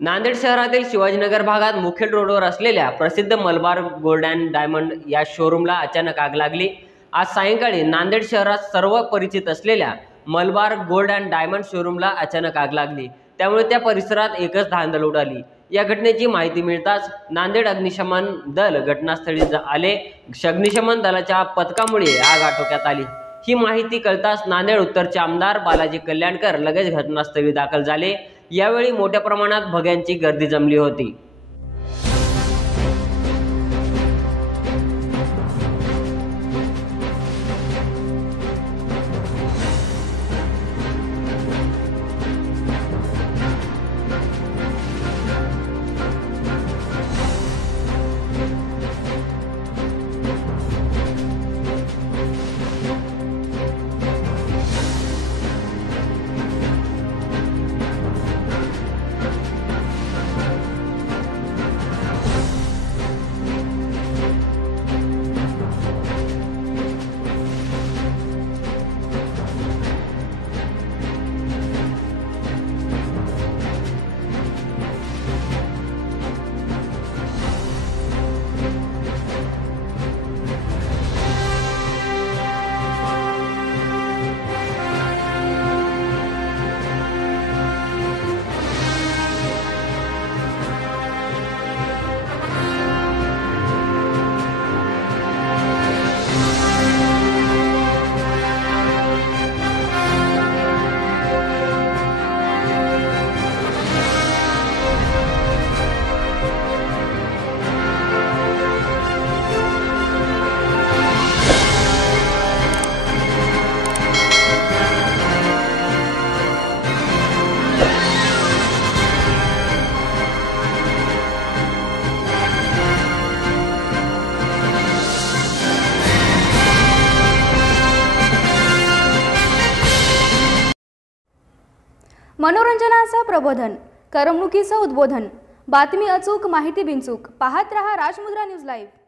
नांदेड शहरातील शिवाजीनगर भागात मुखेड रोडवर असलेल्या प्रसिद्ध मलबार गोल्ड अँड डायमंड या शोरूमला अचानक आग लागली। आज सायंकाळी नांदेड शहरात सर्व परिचित असलेल्या मलबार गोल्ड अँड डायमंड शोरूमला अचानक आग लागली। त्यामुळे त्या परिसरात एकच धांदल उडाली। या घटनेची माहिती मिळताच नांदेड अग्निशमन दल घटनास्थळी आले। अग्निशमन दलाच्या पथकामुळे आग आटोक्यात आली। ही माहिती कळताच नांदेड उत्तरचे आमदार बालाजी कल्याणकर लगेच घटनास्थळी दाखल झाले। यावेळी मोठ्या प्रमाणात भक्तांची गर्दी जमली होती। मनोरंजनाचं प्रबोधन, करमणुकीचं उद्बोधन, बातमी अचूक, माहिती बिनचूक। पाहत रहा राजमुद्रा न्यूज लाईव्ह।